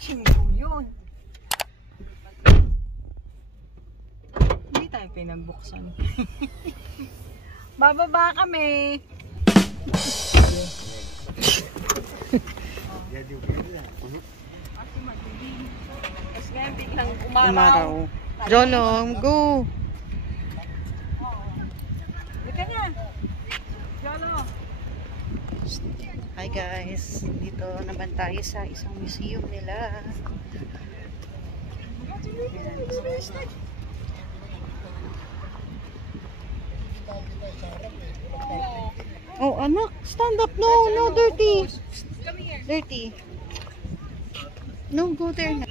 Chinggo yun. Hindi tayo pinagbuksan. Bababa kami. Kasi madilim. Tapos ngayon biglang umaraw. Jolong, go! Lika na. Jolo. Hi guys, dito naman tayo sa isang museum nila. Oh anak, stand up. No, no, dirty. Dirty. No, go there na.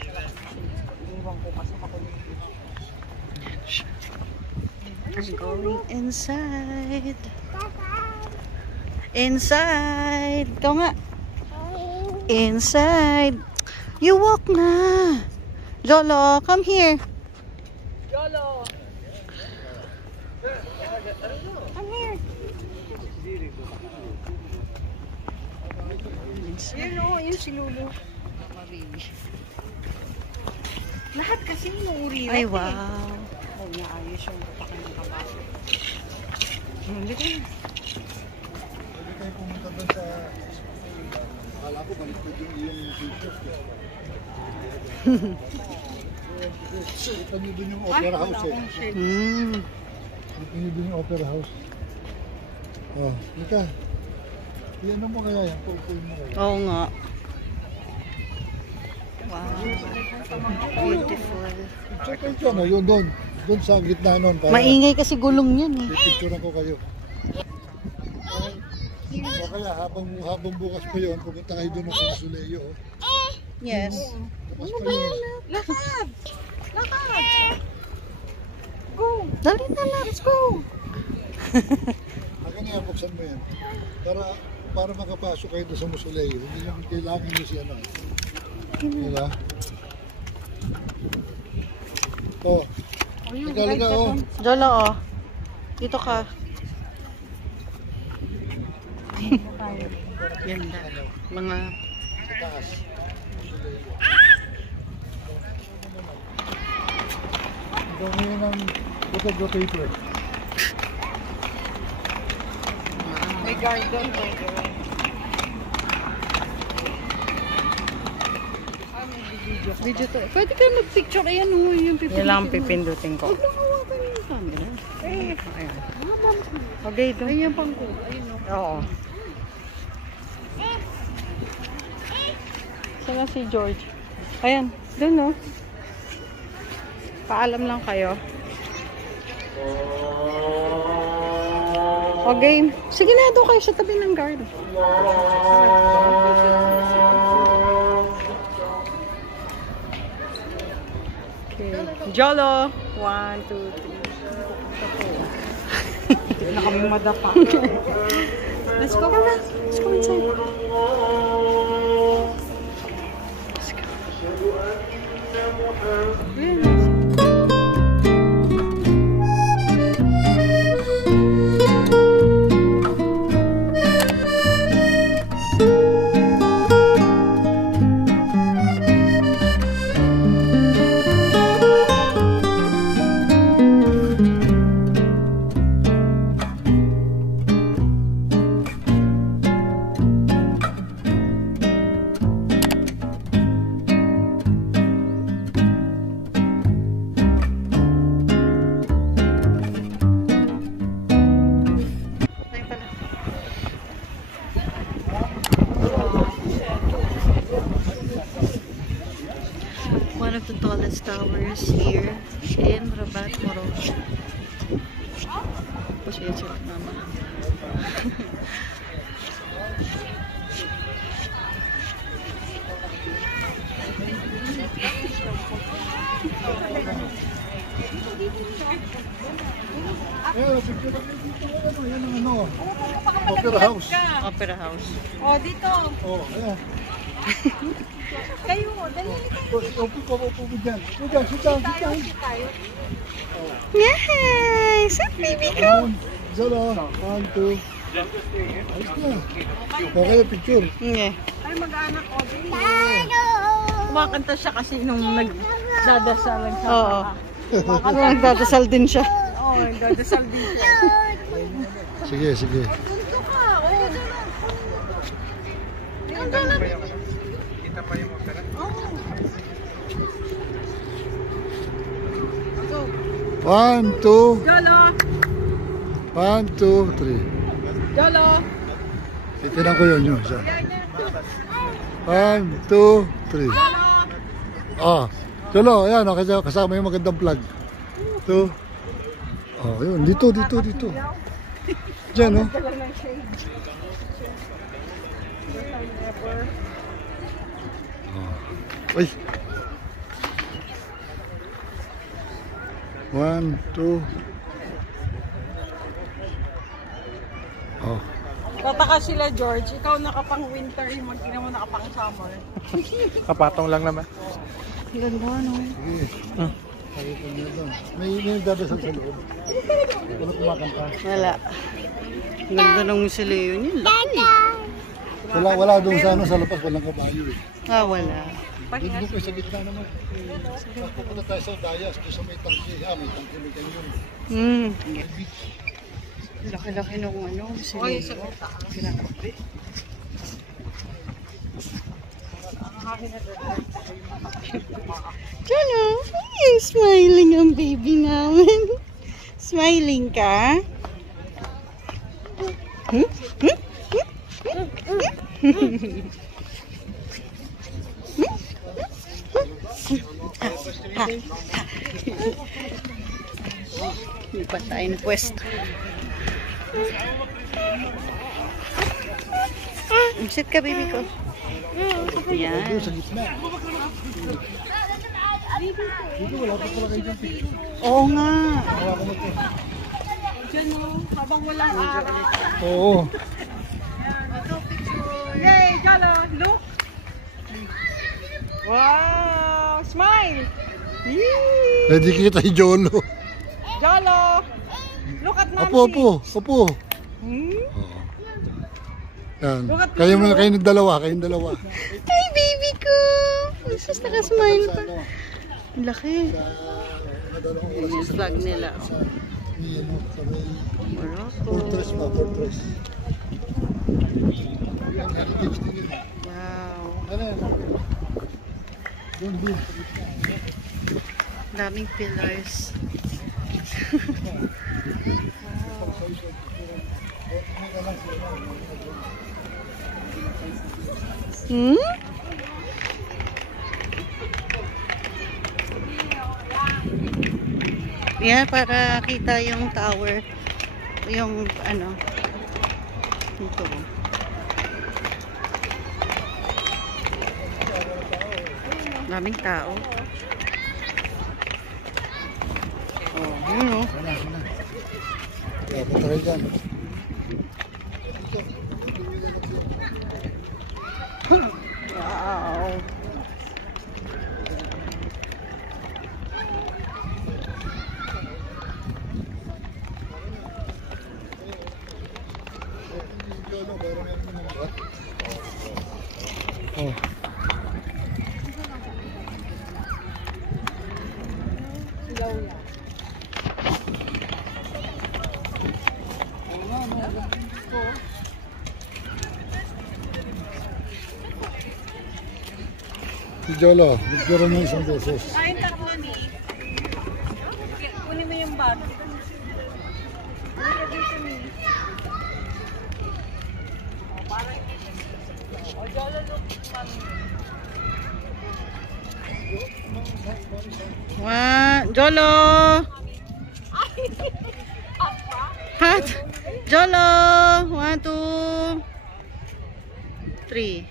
I'm going inside. Inside. Ikaw nga. Inside. You walk na. Jolo, come here. Jolo. Come here. Yun o, yun si Lulu. Lahat kasi inuuri. Ay, wow. Oh, naayos yung papakan ng kapasok. Hindi kayo pumunta doon sa... Akala ko baliktad yung pictures ko. Ito nyo doon yung opera house eh. Ito nyo doon yung opera house. Oh, Mika. Iyan mo kaya yan. Pupuin mo kaya. Oo nga. Wow. Beautiful. Picture kayo dyan. Yun doon. Doon sa gitna nun. Maingay kasi gulong yan eh. Picture ko kayo. O kaya habang bukas pa yun, pupunta kayo doon sa Suleyo. Yes. Bukas pa yun. Lakad! Lakad! Go! Dali na, let's go. Akin nga, buksan mo yan. Para makapasok kayo doon sa Musuleyo. Hindi nyo kailangan nyo siya na. Diba? Oh. Ikaw na oh. Jolo, oh. Dito ka. Ganda. Mga... Sa taas. Ito ngayon ang paper. May garden by the way. Video to. Pwede ka mag-picture. Ayan o, yung pipindutin. Yan lang pipindutin ko. Huwag lang hawakan yung camera. Ayan. Okay, ito. Ayan pang ko. Ayun o. Oo. Saan si George? Ayan, dun o. Paalam lang kayo. O game. Sige na, doon kayo sa tabi ng guard. Okay. Jolo. 1, 2, 3. Hindi na kami madapa. Let's go. Let's go inside. Let's go. Really nice. One of the tallest towers here in Rabat, Morocco. Tapos yun sila mama. Yan ang ano. Opera house. Opera house. O, dito. Oh, ayan. Kayo, dali kayo. Upo mo dyan. Sit down, sit down. Tayo. Yes! Baby ko! Zalo. 1, 2. Ayos na. Okay, picture. Okay. Ay, mag-anak ko. Kumakanta siya kasi nung nagdadasalan siya. Oo. Nagdadasal din siya. Oo, nagdadasal din siya. Sige, sige. Kita pa yung opera. One, two. Jolo! 1, 2, 3. Jolo! Titinan ko yun yun. 1, 2, 3. Ah, Jolo, ayan, kasama yung magandang plug. 2. Oh, yun, dito. Diyan, oh. Uy. 1, 2. Oh. Tataka sila, George. Ikaw nakapang winter, yung mo nakapang summer. Kapatong lang naman. Ganda, no? Sige. Pakita niyo doon. May dadasal sa loob. Wala kumakanta. Wala. Ganda ng musileo niya. Laki. Wala doon sa ano sa labas, walang kabayo eh. Ah, wala. Doon kayo sa gitna naman. Pupunta tayo sa Dayas, doon sa may tangki. May tangki, may kanyon. Laki-laki nung ano, musileo. Grabe. Jolo, ay, smiling ang baby namin. Smiling ka? Lipat tayo ng pwesto. Sit ka, baby ko. Yan. Doon sa gitna. Dito wala pa pala kayo dyan. Oo nga. Hawakan mo ito. Diyan mo, habang walang araw. Oo. Yay, Jolo! Look! Wow! Smile! Yee! Pwede kita si Jolo. Jolo! Look at Nancy! Opo. Yan. Kayong dalawa. Ay, baby ko. Jesus, naka-smile pa. Ang laki. Yung flag nila. Morocco. Fortress. Wow. Doon. Daming pillars. Yan, para kita yung tower. Yung ano. Ito. Daming tao. Oh, yun o. Punta kayo dyan. Wow. Oh. Si Jolo, nagtira niya isang beses. Kain tatlo ni. Kunin mo yung bag. Jolo! Hat! Jolo! 1, 2, 3.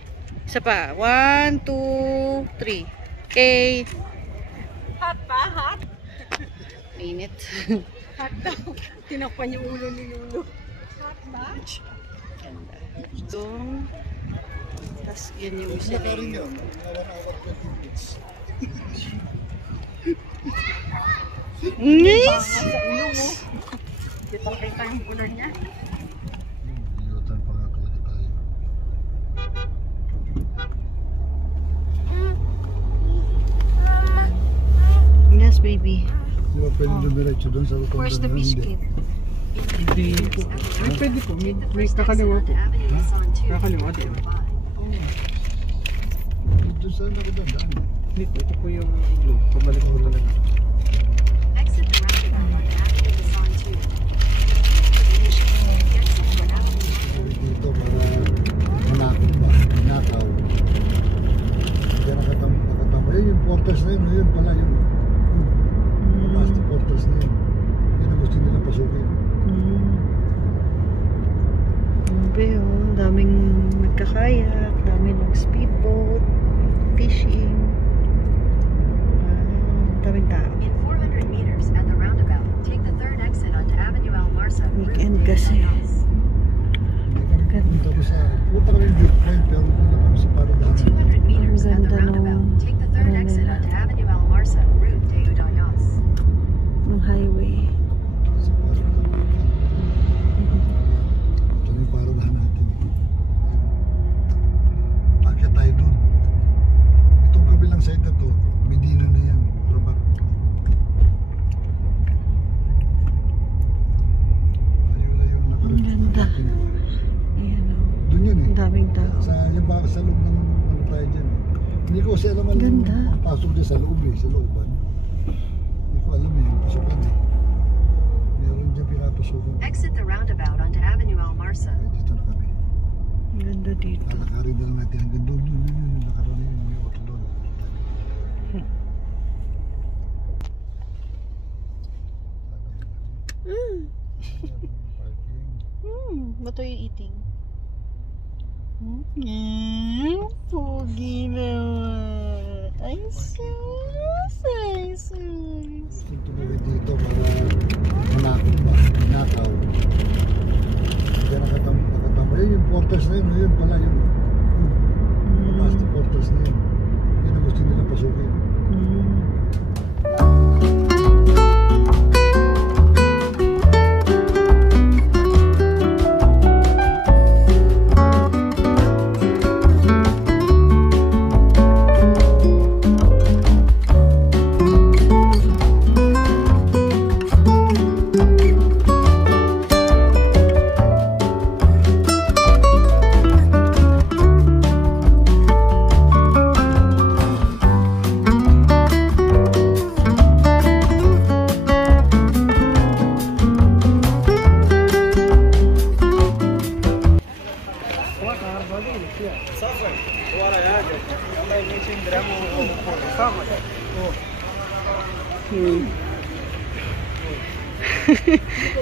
Isa pa. 1, 2, 3. Okay. Hot pa? Hot? Minute. Hot daw. Tinakpan yung ulo ni Lulu. Hot ba? Ito. Tapos yun yung isa. Nice! Sa ulo mo. Kita yung ulo niya. Biyutan pa nga tayo. Yes, baby. Di ba pwede dumiretso doon sa rotonda? Where's the na? biscuit? Hindi po. Ay, pwede po. May kakaliwa po. Kakaliwa din. Hindi. Doon saan ako dandaan? Hindi po. Ito po yung blue. Pabalik po talaga. Dito para manakot ba? Nakaw. Kaya nakatama. Yung porters na yun. Yun pala yun. Mataas na porters na yun. Yun ang gusto nilang pasukin. Grabe, oh. Daming nagkakayak, daming nag-speedboat, fishing. Daming tao. In 400 meters at the roundabout, take the third exit onto Avenue El Marsa. Weekend kasi. Punta ko sa... Punta kami yung viewpoint pero punta kami sa paradahan. 200 meters at the Ganda roundabout, nung- take the third exit onto Avenue El Marsa, route de Udayas. Ng highway. Sa paradahan. Ito na yung paradahan natin. Pakyat tayo dun. Itong kabilang side na to, Medina na yan. Rabat. Layo-layo na Ang ganda. Ayan, oh. Doon yun eh. Ang daming tao. Sa yung baka sa loob ng ano tayo dyan eh. Hindi ko kasi alam Ganda. pasok dyan sa loob eh, sa looban. Hindi ko alam eh, yung pasukan eh. Meron dyan pinapasukan. Exit the roundabout onto Avenue El Marsa. Eh, dito na kami. Ang ganda dito. Lalakarin na lang natin hanggang doon. Yun, nakaroon yun, may auto doon. Parking. What are you eating? Pogi naman. Ay, sus. Ay, sus. Yung tumawid dito para manakot ba? Nakaw. Kaya nakatama. Yung porters na yun. Yun pala yun. Mataas na porters na yun. Yun ang gusto nilang pasukin.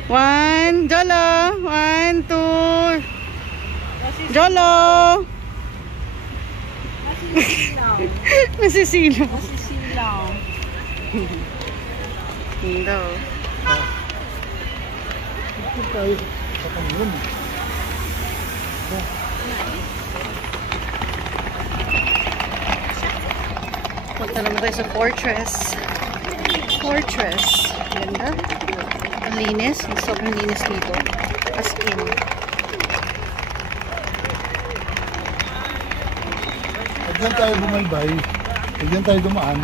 One, Jolo. 1, 2. Jolo. Nasisilaw. Nasisilaw. Hindi. Ito tayo sa kanyon. Punta naman tayo sa Fortress. Fortress. Ganda. Ang linis. Sobrang linis dito. As in. Pag yan tayo bumalbay, pag yan tayo dumaan,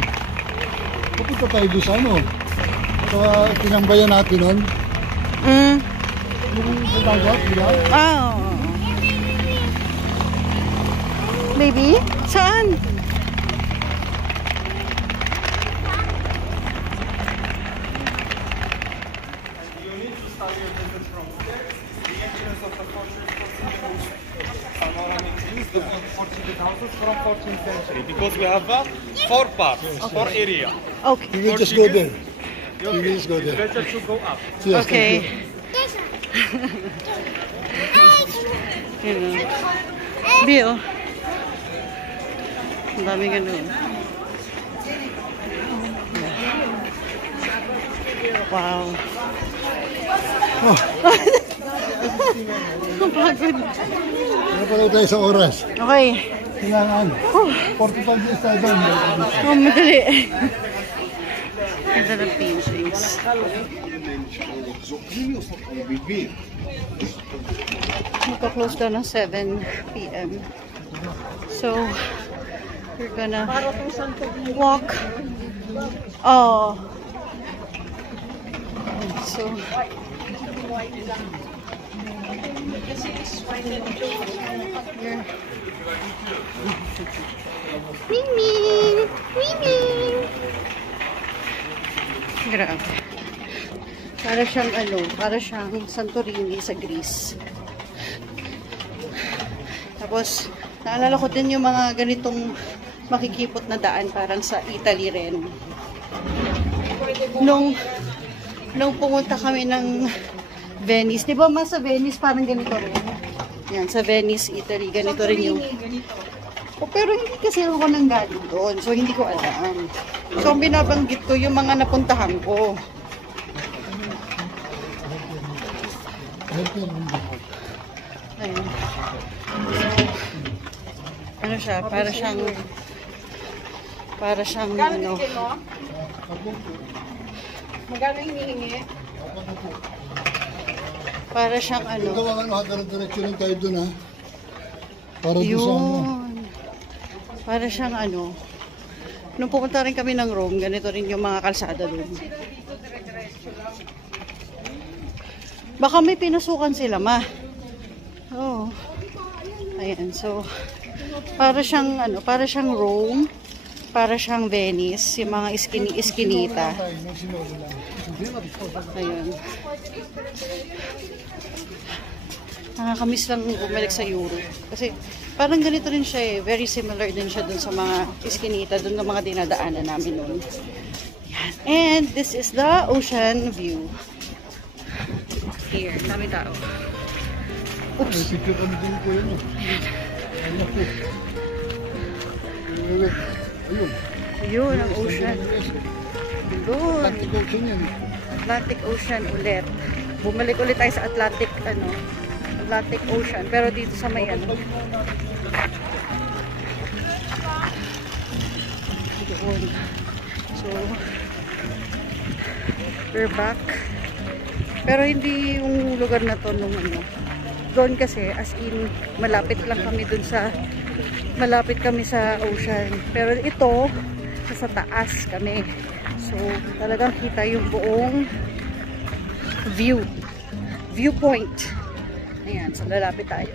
pupunta tayo doon sa ano. Ito, tinambayan natin nun. Yung sa dagat, di ba? Oh. Baby? Saan? From 14th century because we have 4 parts, 4 area. Okay. You will just go there. You will just go there. Better to go up. Yes, Okay. thank you. Yun o. Bill. Ang dami ganun. Wow. Oh, Pagod. ano pala tayo sa oras? Okay. Kailangan. 45 minutes tayo doon. Oh, madali. Ganda ng paintings. Magka-close daw ng 7 p.m. So, we're gonna walk. Oh, So, here. Miming! Miming! Grabe. Para siyang para siyang Santorini sa Greece. Tapos, naalala ko din yung mga ganitong makikipot na daan parang sa Italy rin. Nung pumunta kami ng Venice, di ba sa Venice parang ganito rin? Yan, sa Venice, Italy, ganito rin yung... Oh, pero hindi kasi ako nang galing doon, so hindi ko alam. So, ang binabanggit ko yung mga napuntahan ko. Ayun. Ano siya? Para siyang ano. Magkano hinihingi? Para siyang ano. Ito ang makakaroon-diretso lang tayo doon, ha? Para doon sa ano. Yun. Para siyang ano. Nung pumunta rin kami ng Rome, ganito rin yung mga kalsada doon. Baka may pinasukan sila, ma. Oo. Ayan, so para siyang para siyang Rome, para siyang Venice, yung mga iskinita. Ayun. Nakakamiss lang bumalik sa Europe. Kasi parang ganito rin siya eh. Very similar din siya dun sa mga iskinita, dun sa mga dinadaanan namin noon. Yan. And this is the ocean view. Here, dami tao. Oops. May picture kami din po yun. Ano po? Ayun. Ayun, ang ocean. Doon. Atlantic Ocean yan. Atlantic Ocean ulit. Bumalik ulit tayo sa Atlantic Ocean. Pero dito sa may ano. Doon. So, we're back. Pero hindi yung lugar na to nung ano. Doon kasi, as in, malapit kami sa ocean. Pero ito, sa taas kami. So, talagang kita yung buong viewpoint. Ayan, so lalapit tayo.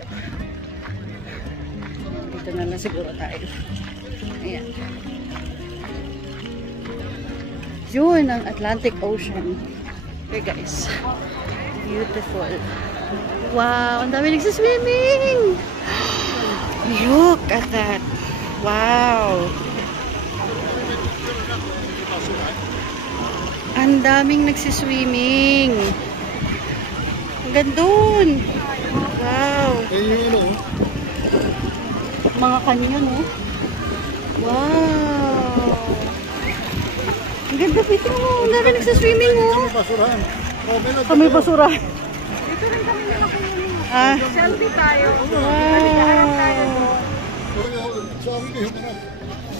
Dito na lang siguro tayo. Ayan. Yun ang Atlantic Ocean. Okay guys. Beautiful. Wow, ang dami nagsiswimming! Look at that. Wow. Ang daming nagsiswimming. Ang gandun. Wow. Mga kanyon, oh. Wow. Ang ganda dito. Ang dami nagsiswimming, oh. Basurahan. Kami basurahan. Dito rin kami nakakunin. Ah. Selfie tayo. Wow. Sa amin kayo mga.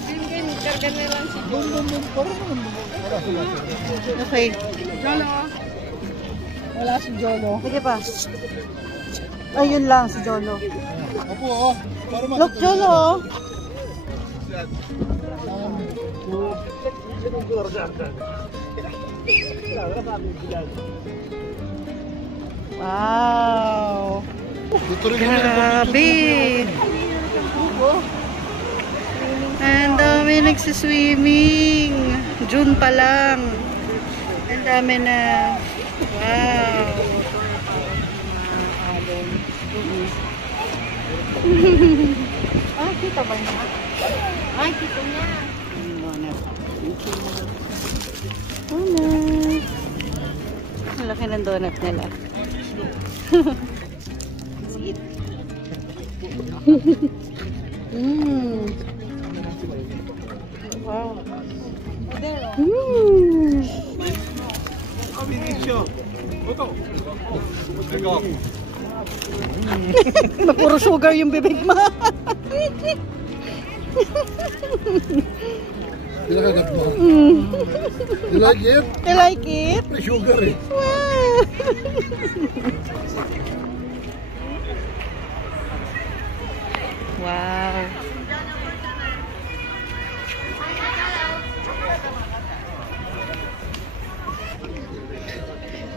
Tingin, karga na lang si Doon. Para sila. Okay. Jolo. Wala si Jolo. Sige pa. Ayun lang si Jolo. Apo, oh. Para Look, Jolo, oh. Wow. Grabe. Ang dami nagsiswimming. June pa lang. Ang dami na. Wow. Ah, kita ba niya? Ay, kita niya. Donut. Thank you. Donut. Ang laki ng donut nila. Sweet. Wow. Na puro sugar yung bibig mo. Pinakagat mo. You like it? You like it? May sugar eh. Wow. Wow.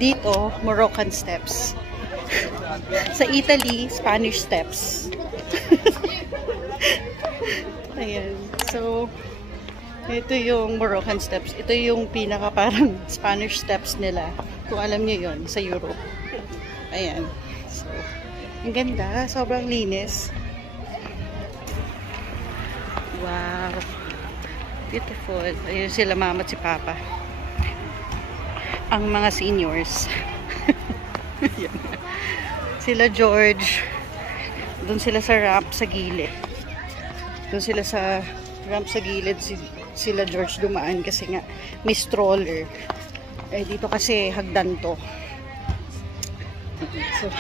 Dito, Moroccan steps. Sa Italy, Spanish steps. Ayan. So, ito yung Moroccan steps. Ito yung pinaka parang Spanish steps nila. Kung alam niyo yon sa Europe. Ayan. So, ang ganda. Sobrang linis. Wow. Beautiful. Ayun sila mama at si papa. Ang mga seniors. Sila George. Doon sila sa ramp sa gilid. Doon sila sa ramp sa gilid. Sila George dumaan kasi nga may stroller. Eh dito kasi hagdan to. So,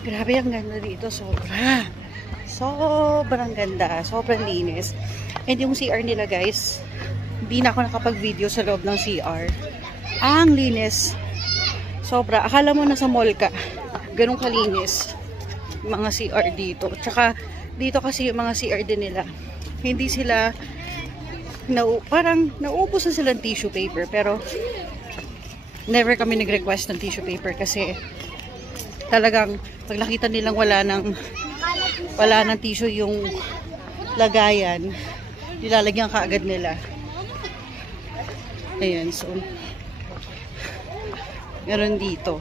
grabe ang ganda dito. Sobrang ganda. Sobrang linis. And yung CR nila guys, hindi na ako nakapag-video sa loob ng CR. Ang linis. Sobra. Akala mo nasa mall ka. Ganun kalinis. Mga CR dito. Tsaka dito kasi yung mga CR din nila. Hindi sila parang naubos na silang tissue paper. Pero never kami nag-request ng tissue paper kasi talagang pag nakita nilang wala ng tissue yung lagayan, nilalagyan ka agad nila. Ayan, so meron dito.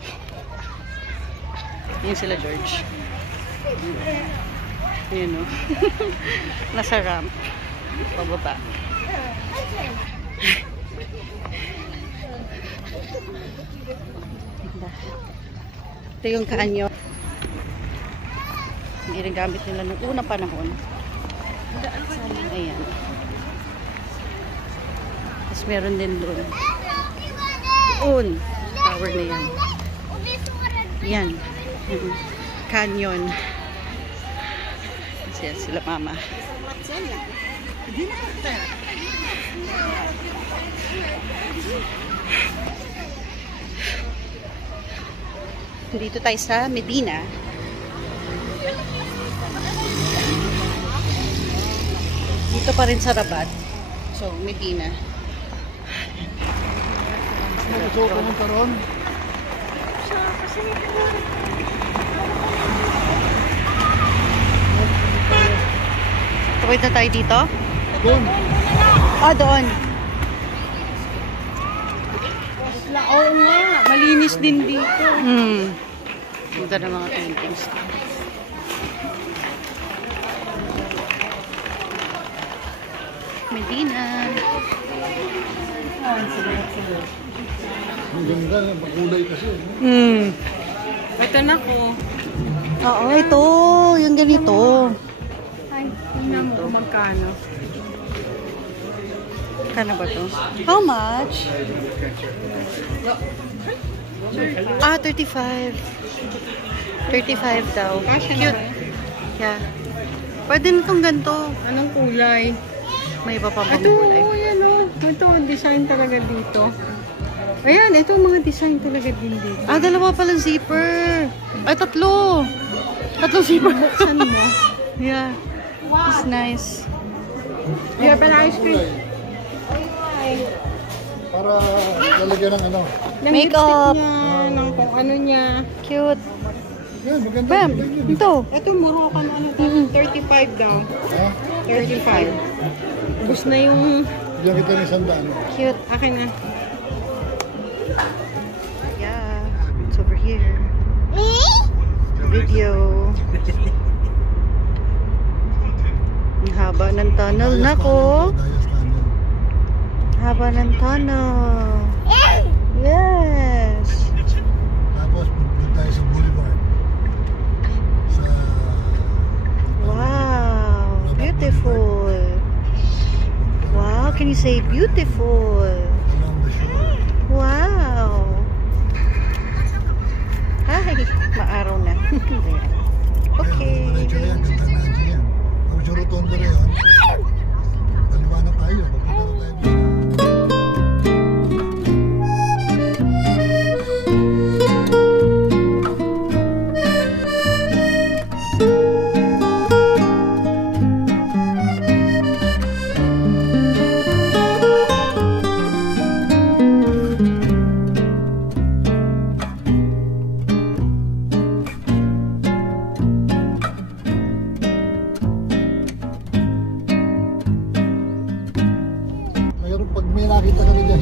Ayan sila George. Ayan o. Nasa ramp. Pababa. Ito yung kanyo. Ginagamit nila noong unang panahon. Ayan. Tapos meron din doon. Doon. Tower na yan. Yan. Canyon. Kasi sila mama. Dito tayo sa Medina. Dito pa rin sa Rabat. So, Medina. So, pumunta ron. Tawid na tayo dito? Doon. Doon. Oo nga, malinis din dito. Ganda ng mga paintings. Medina. Ang ganda, makulay kasi. Ito na ko. Oo, ito. Yung ganito. Ay, tingnan mo kung magkano. Kano ba to? How much? 35. 35 daw. Kasya na Cute. ba? Yeah. Pwede na itong ganito. Anong kulay? May iba pa bang Ito, kulay? yan o. Ito, design talaga dito. Ayan, ito mga design talaga din dito. Dalawa palang zipper. Ay, tatlo. Tatlong zipper. Buksan mo. Yeah. It's nice. Kaya pala ice cream. Para lalagyan ng ano. Ng Makeup. lipstick niya, ng kung ano niya. Cute. Yan, maganda. Bam! maganda yun. Ito. Ito, Moroccan ano to? 35 daw. Ha? 35. Ubus na yung Bigyan kita ng 100. Cute. akin na. Yeah. It's over here. Video. Ang haba ng tunnel na ko. Dayas tunnel. Haba ng tunnel. Yes. Tapos punta tayo sa boulevard. Sa Wow. Beautiful. Wow. Can you say beautiful? along the shore. Wow. Hi. Maaraw na. Okay. Diretso na yan, ganda na yan. Tapos yung rotondo na yun. Kaliwa na tayo. Papunta na tayo dito.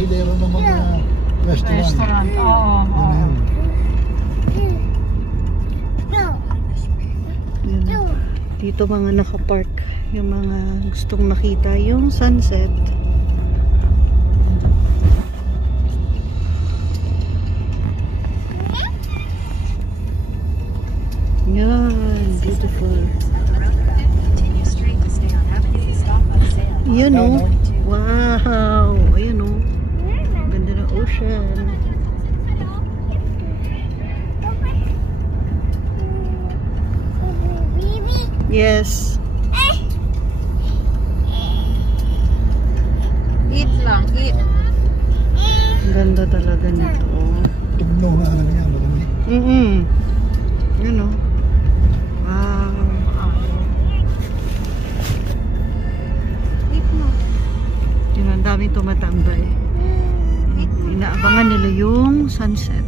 hilera ng mga restaurant. Restaurant. Oo. Yun na yun. Yun. Dito mga nakapark yung mga gustong makita yung sunset. Yan, beautiful. Continue straight to stay on Avenue Mustafa Sale. Yun o. Wow! Ayan o. Ganda ng ocean. Yes. Eat lang, eat. Ganda talaga nito. Tumno nga lang yan. Malamig. Yun o. Wow. Eat mo. Yun, ang daming tumatambay. Inaabangan nila yung sunset.